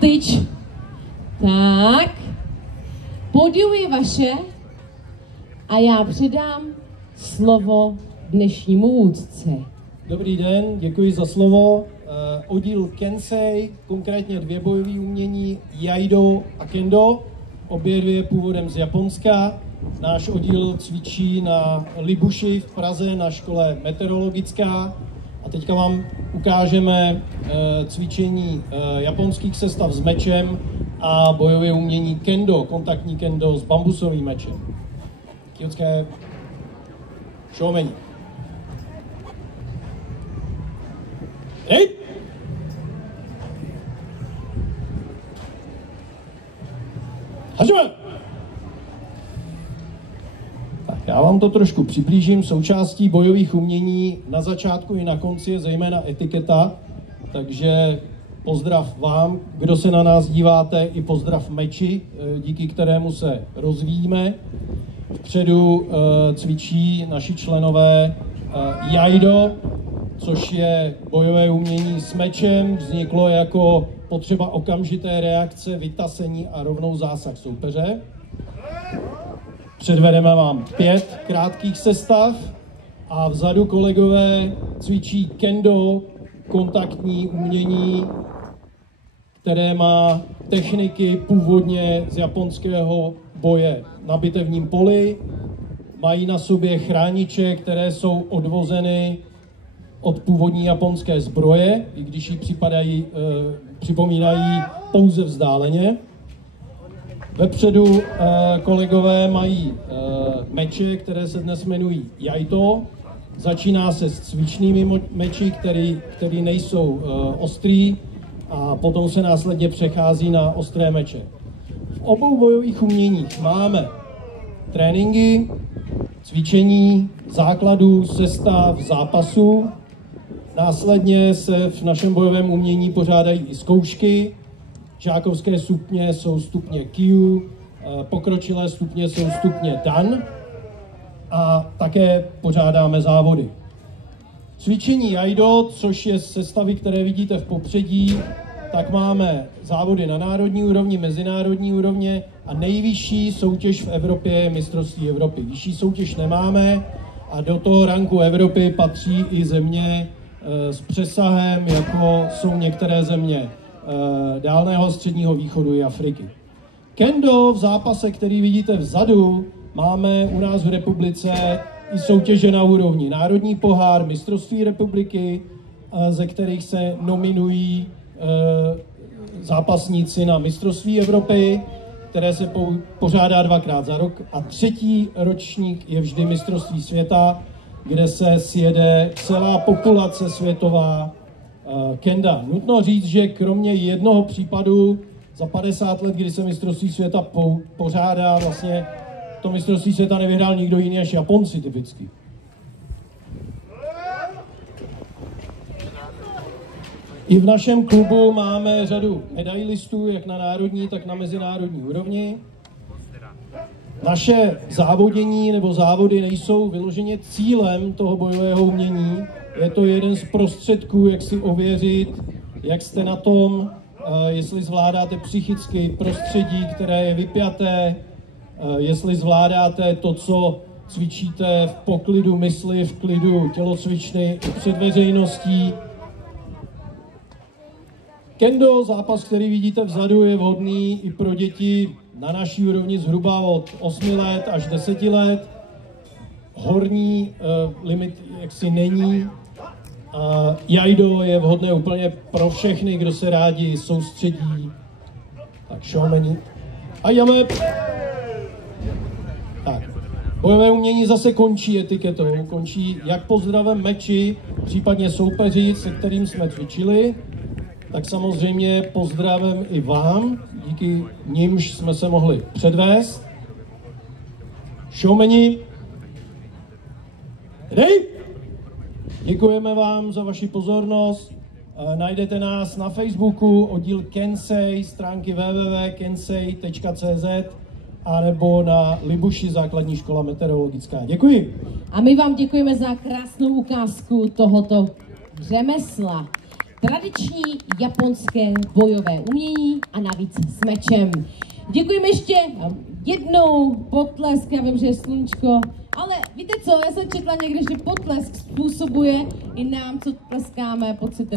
tyč. Tak, pódium je vaše a já předám slovo dnešnímu vůdci. Dobrý den, děkuji za slovo. Oddíl Kensei, konkrétně 2 bojové umění, Jaido a Kendo, obě 2 původem z Japonska. Náš oddíl cvičí na Libuši v Praze na škole meteorologická a teďka vám ukážeme cvičení japonských sestav s mečem a bojové umění Kendo, kontaktní Kendo s bambusovým mečem. Kyotsuke shoumeni. Hej! Hajime! Tak já vám to trošku přiblížím. Součástí bojových umění na začátku i na konci je zejména etiketa, takže pozdrav vám, kdo se na nás díváte, i pozdrav meči, díky kterému se rozvíjíme. Vpředu cvičí naši členové Jaido, což je bojové umění s mečem, vzniklo jako potřeba okamžité reakce, vytasení a rovnou zásah soupeře. Předvedeme vám 5 krátkých sestav a vzadu kolegové cvičí Kendo, kontaktní umění, které má techniky původně z japonského boje na bitevním poli. Mají na sobě chrániče, které jsou odvozeny od původní japonské zbroje, i když ji připomínají pouze vzdáleně. Vepředu kolegové mají meče, které se dnes jmenují Jaido. Začíná se s cvičnými meči, které nejsou ostrý, a potom se následně přechází na ostré meče. V obou bojových uměních máme tréninky, cvičení, základů, sestav, zápasů. Následně se v našem bojovém umění pořádají i zkoušky. Žákovské stupně jsou stupně Kyu, pokročilé stupně jsou stupně Dan a také pořádáme závody. Cvičení Jaido, což je sestavy, které vidíte v popředí, tak máme závody na národní úrovni, mezinárodní úrovně a nejvyšší soutěž v Evropě je mistrovství Evropy. Vyšší soutěž nemáme a do toho ranku Evropy patří i země s přesahem, jako jsou některé země Dálného středního východu i Afriky. Kendo v zápase, který vidíte vzadu, máme u nás v republice i soutěže na úrovni národní pohár, mistrovství republiky, ze kterých se nominují zápasníci na mistrovství Evropy, které se pořádá 2krát za rok, a 3. ročník je vždy mistrovství světa, kde se sjede celá populace světová kenda. Nutno říct, že kromě jednoho případu za 50 let, kdy se mistrovství světa pořádá, vlastně to mistrovství světa nevyhrál nikdo jiný než Japonci typicky. I v našem klubu máme řadu medailistů, jak na národní, tak na mezinárodní úrovni. Naše závodění nebo závody nejsou vyloženě cílem toho bojového umění. Je to jeden z prostředků, jak si ověřit, jak jste na tom, jestli zvládáte psychicky prostředí, které je vypjaté, jestli zvládáte to, co cvičíte v poklidu mysli, v klidu tělocvičny před veřejností. Kendo, zápas, který vidíte vzadu, je vhodný i pro děti na naší úrovni zhruba od 8 let až 10 let. Horní limit jaksi není. Jaido je vhodné úplně pro všechny, kdo se rádi soustředí. Tak shoumeni. A jdeme. Tak. Bojové umění zase končí etiketou. Končí jak pozdravem meči, případně soupeři, se kterým jsme cvičili, tak samozřejmě pozdravem i vám, díky nimž jsme se mohli předvést. Shoumeni. Hej! Děkujeme vám za vaši pozornost. Najdete nás na Facebooku, oddíl Kensei, stránky www.kensei.cz a nebo na Libuši, základní škola meteorologická. Děkuji. A my vám děkujeme za krásnou ukázku tohoto řemesla. tradiční japonské bojové umění a navíc s mečem. Děkujeme ještě jednou, potlesk, já vím, že je sluníčko, ale víte co, já jsem četla někde, že potlesk způsobuje i nám, co tleskáme, pocit radosti.